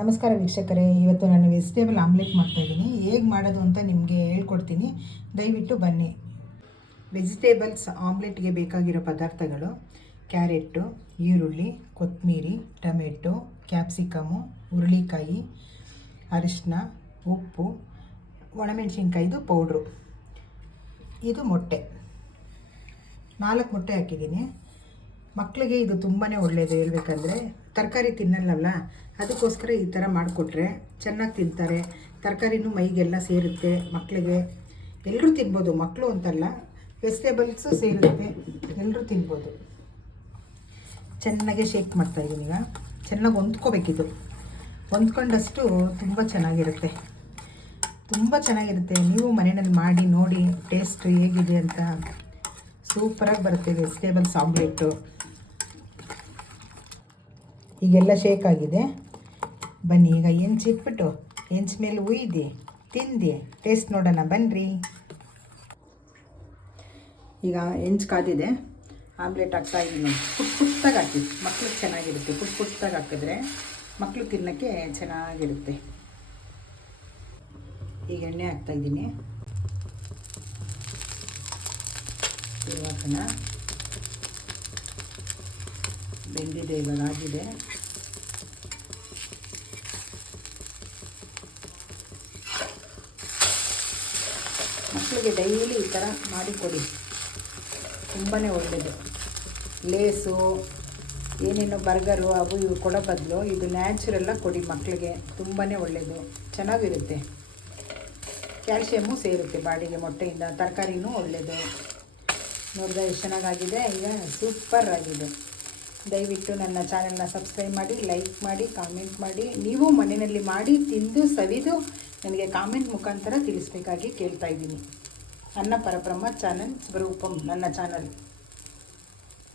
ನಮಸ್ಕಾರ ವೀಕ್ಷಕರೇ, ಇವತ್ತು ನಾನು ವೆಜಿಟೇಬಲ್ ಆಮ್ಲೆಟ್ ಮಾಡ್ತಾಯಿದ್ದೀನಿ. ಹೇಗೆ ಮಾಡೋದು ಅಂತ ನಿಮಗೆ ಹೇಳ್ಕೊಡ್ತೀನಿ, ದಯವಿಟ್ಟು ಬನ್ನಿ. ವೆಜಿಟೇಬಲ್ಸ್ ಆಮ್ಲೆಟ್ಗೆ ಬೇಕಾಗಿರೋ ಪದಾರ್ಥಗಳು: ಕ್ಯಾರೆಟು, ಈರುಳ್ಳಿ, ಕೊತ್ತಂಬರಿ, ಟೊಮೆಟೊ, ಕ್ಯಾಪ್ಸಿಕಮು, ಹುರುಳಿಕಾಯಿ, ಅರಿಶಿನ, ಉಪ್ಪು, ಒಣಮೆಣಸಿನ್ಕಾಯಿದು ಪೌಡ್ರು. ಇದು ಮೊಟ್ಟೆ, 4 ಮೊಟ್ಟೆ ಹಾಕಿದ್ದೀನಿ. ಮಕ್ಕಳಿಗೆ ಇದು ತುಂಬಾ ಒಳ್ಳೆಯದು. ಹೇಳ್ಬೇಕಂದ್ರೆ ತರಕಾರಿ ತಿನ್ನಲ್ಲಲ್ಲ, ಅದಕ್ಕೋಸ್ಕರ ಈ ಥರ ಮಾಡಿಕೊಟ್ರೆ ಚೆನ್ನಾಗಿ ತಿಂತಾರೆ. ತರಕಾರಿನೂ ಮೈಗೆಲ್ಲ ಸೇರುತ್ತೆ. ಮಕ್ಕಳಿಗೆ ಎಲ್ಲರೂ ತಿನ್ಬೋದು, ಮಕ್ಕಳು ಅಂತಲ್ಲ, ವೆಜಿಟೇಬಲ್ಸು ಸೇರುತ್ತೆ, ಎಲ್ಲರೂ ತಿನ್ಬೋದು. ಚೆನ್ನಾಗೆ ಶೇಕ್ ಮಾಡ್ತಾಯಿದ್ದೀನಿ. ಈಗ ಚೆನ್ನಾಗಿ ಹೊಂದ್ಕೋಬೇಕಿದು. ಹೊಂದ್ಕೊಂಡಷ್ಟು ತುಂಬ ಚೆನ್ನಾಗಿರುತ್ತೆ. ನೀವು ಮನೆಯಲ್ಲಿ ಮಾಡಿ ನೋಡಿ, ಟೇಸ್ಟ್ ಹೇಗಿದೆ ಅಂತ. ಸೂಪರಾಗಿ ಬರುತ್ತೆ ವೆಜಿಟೇಬಲ್ಸ್ ಆಮ್ಲೆಟ್ಟು. ಈಗೆಲ್ಲ ಶೇಕ್ ಆಗಿದೆ. ಬನ್ನಿ, ಈಗ ಹೆಂಚಿಟ್ಬಿಟ್ಟು ಹೆಂಚ ಮೇಲೆ ಉಯ್ದು ತಿಂದು ಟೇಸ್ಟ್ ನೋಡೋಣ ಬನ್ನಿರಿ. ಈಗ ಹೆಂಚು ಕಾದಿದೆ, ಆಮ್ಲೆಟ್ ಹಾಕ್ತಾಯಿದ್ದೀನಿ. ಪುಟ್ಟಾಗಿ ಹಾಕಿ, ಮಕ್ಳಿಗೆ ಚೆನ್ನಾಗಿರುತ್ತೆ. ಪುಟ್ಟಾಗಿ ಹಾಕಿದ್ರೆ ಮಕ್ಕಳು ತಿನ್ನೋಕ್ಕೆ ಚೆನ್ನಾಗಿರುತ್ತೆ. ಈಗ ಎಣ್ಣೆ ಹಾಕ್ತಾಯಿದ್ದೀನಿ. ಇವಾಗನ ಬೆಂದಿದೆ, ಇವಾಗ ಆಗಿದೆ. ಮಕ್ಕಳಿಗೆ ಡೈಲಿ ಈ ಥರ ಮಾಡಿಕೊಡಿ, ತುಂಬಾ ಒಳ್ಳೆಯದು. ಲೇಸು ಏನೇನು ಬರ್ಗರು ಅವು ಇವು ಕೊಡೋ ಬದಲು ಇದು ನ್ಯಾಚುರಲ್ಲಾಗಿ ಕೊಡಿ ಮಕ್ಕಳಿಗೆ, ತುಂಬಾ ಒಳ್ಳೆಯದು, ಚೆನ್ನಾಗಿರುತ್ತೆ. ಕ್ಯಾಲ್ಶಿಯಮ್ಮು ಸೇರುತ್ತೆ ಬಾಡಿಗೆ ಮೊಟ್ಟೆಯಿಂದ. ತರಕಾರಿನೂ ಒಳ್ಳೆಯದು. ನೋಡಿದ್ರೆ ಎಷ್ಟು ಚೆನ್ನಾಗಾಗಿದೆ. ಈಗ ಸೂಪರ್ ಆಗಿದೆ. ದಯವಿಟ್ಟು ನನ್ನ ಚಾನೆಲ್ನ ಸಬ್ಸ್ಕ್ರೈಬ್ ಮಾಡಿ, ಲೈಕ್ ಮಾಡಿ, ಕಾಮೆಂಟ್ ಮಾಡಿ. ನೀವು ಮನೆಯಲ್ಲಿ ಮಾಡಿ ತಿಂದು ಸವಿದು ನನಗೆ ಕಾಮೆಂಟ್ ಮುಖಾಂತರ ತಿಳಿಸ್ಬೇಕಾಗಿ ಕೇಳ್ತಾ ಇದ್ದೀನಿ. ಅನ್ನ ಪರಬ್ರಹ್ಮ ಚಾನಲ್ ಸ್ವರೂಪಂ ನನ್ನ ಚಾನಲ್.